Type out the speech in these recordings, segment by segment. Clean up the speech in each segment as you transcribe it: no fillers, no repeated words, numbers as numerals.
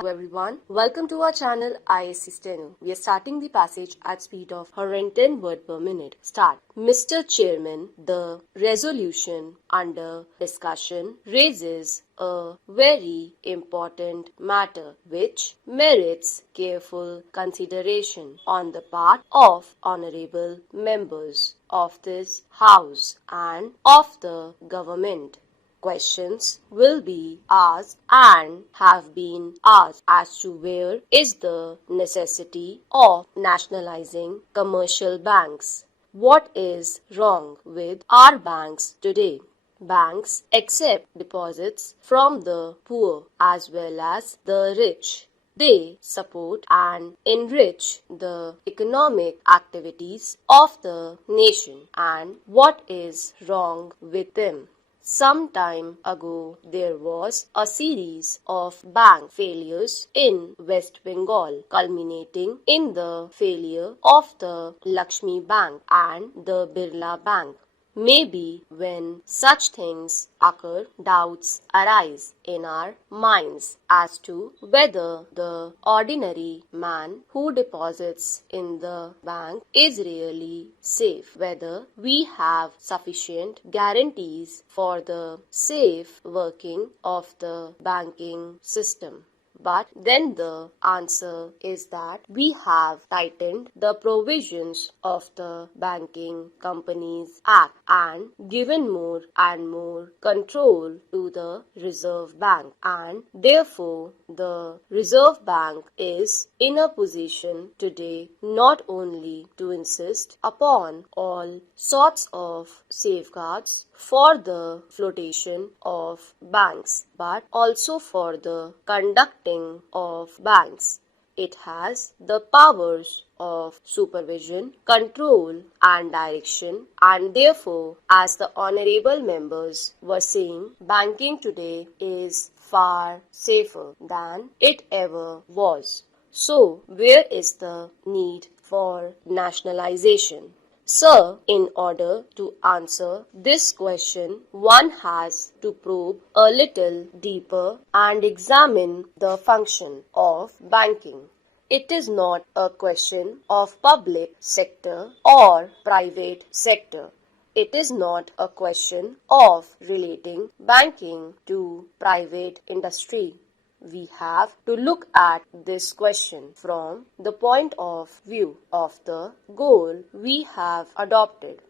Hello everyone, welcome to our channel Isc Steno. We are starting the passage at speed of 110 words per minute. Start. Mr. Chairman, the resolution under discussion raises a very important matter which merits careful consideration on the part of honorable members of this House and of the government. Questions will be asked and have been asked as to where is the necessity of nationalizing commercial banks. What is wrong with our banks today? Banks accept deposits from the poor as well as the rich. They support and enrich the economic activities of the nation. And what is wrong with them? Some time ago, there was a series of bank failures in West Bengal, culminating in the failure of the Lakshmi Bank and the Birla Bank. Maybe when such things occur, doubts arise in our minds as to whether the ordinary man who deposits in the bank is really safe, whether we have sufficient guarantees for the safe working of the banking system. But then the answer is that we have tightened the provisions of the Banking Companies Act and given more and more control to the Reserve Bank, and therefore the Reserve Bank is in a position today not only to insist upon all sorts of safeguards for the flotation of banks, but also for the conducting of banks. It has the powers of supervision, control and direction, and therefore, as the honorable members were saying, banking today is far safer than it ever was. So, where is the need for nationalization? Sir, in order to answer this question, one has to probe a little deeper and examine the function of banking. It is not a question of public sector or private sector. It is not a question of relating banking to private industry. We have to look at this question from the point of view of the goal we have adopted.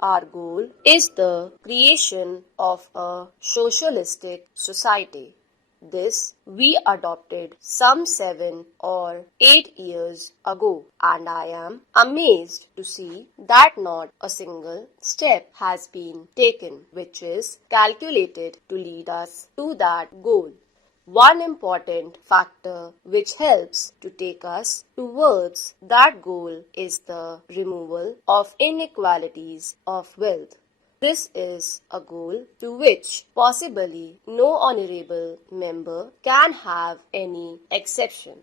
Our goal is the creation of a socialistic society. This we adopted some 7 or 8 years ago, and I am amazed to see that not a single step has been taken which is calculated to lead us to that goal. One important factor which helps to take us towards that goal is the removal of inequalities of wealth. This is a goal to which possibly no honorable member can have any exception.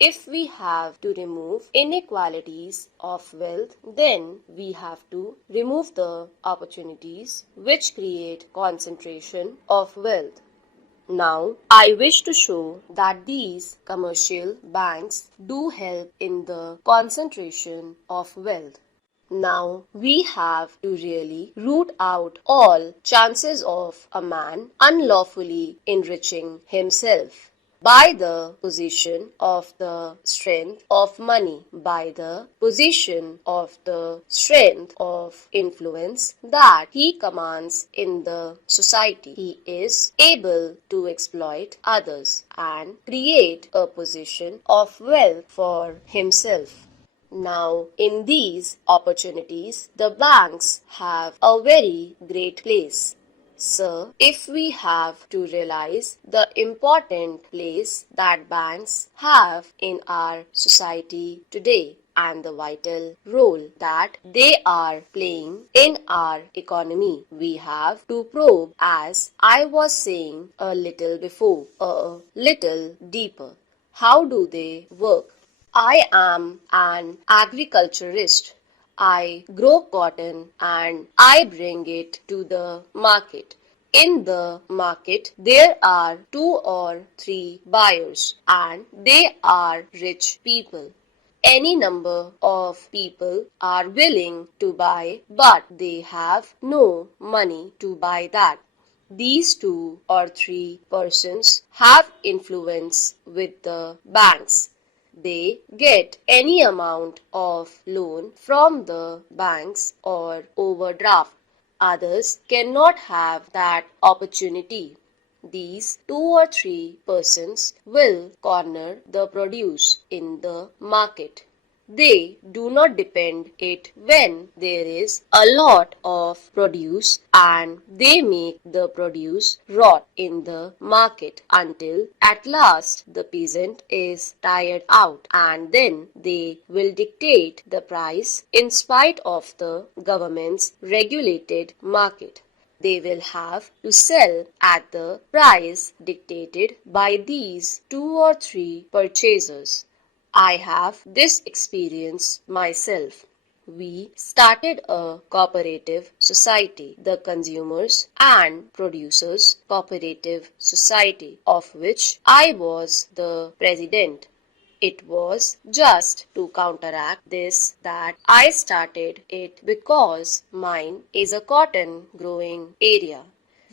If we have to remove inequalities of wealth, then we have to remove the opportunities which create concentration of wealth. Now, I wish to show that these commercial banks do help in the concentration of wealth. Now, we have to really root out all chances of a man unlawfully enriching himself by the position of the strength of money, by the position of the strength of influence that he commands in the society. He is able to exploit others and create a position of wealth for himself. Now, in these opportunities, the banks have a very great place. Sir, if we have to realize the important place that banks have in our society today and the vital role that they are playing in our economy, we have to probe, as I was saying a little before, a little deeper. How do they work? I am an agriculturist. I grow cotton and I bring it to the market. In the market, there are 2 or 3 buyers, and they are rich people. Any number of people are willing to buy, but they have no money to buy that. These 2 or 3 persons have influence with the banks. They get any amount of loan from the banks or overdraft. Others cannot have that opportunity. These 2 or 3 persons will corner the produce in the market. They do not depend it when there is a lot of produce, and they make the produce rot in the market until at last the peasant is tired out, and then they will dictate the price in spite of the government's regulated market. They will have to sell at the price dictated by these 2 or 3 purchasers. I have this experience myself. We started a cooperative society, the Consumers and Producers Cooperative Society, of which I was the president. It was just to counteract this that I started it, because mine is a cotton growing area.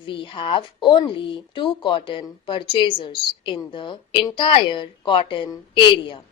We have only 2 cotton purchasers in the entire cotton area.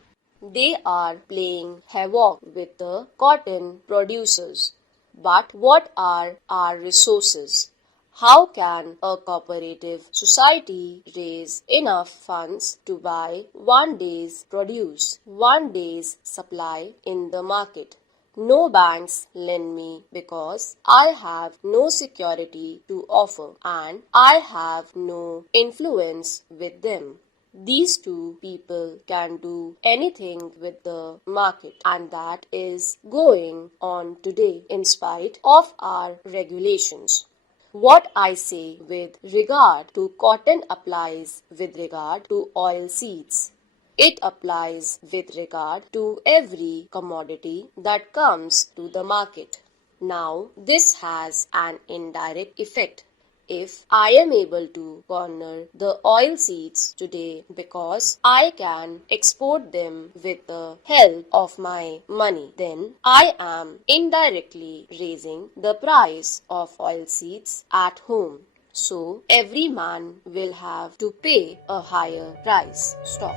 They are playing havoc with the cotton producers. But what are our resources? How can a cooperative society raise enough funds to buy one day's produce, one day's supply in the market? No banks lend me because I have no security to offer, and I have no influence with them. These 2 people can do anything with the market, and that is going on today in spite of our regulations. What I say with regard to cotton applies with regard to oil seeds. It applies with regard to every commodity that comes to the market. Now, this has an indirect effect. If I am able to corner the oil seeds today because I can export them with the help of my money, then I am indirectly raising the price of oil seeds at home. So every man will have to pay a higher price. Stop.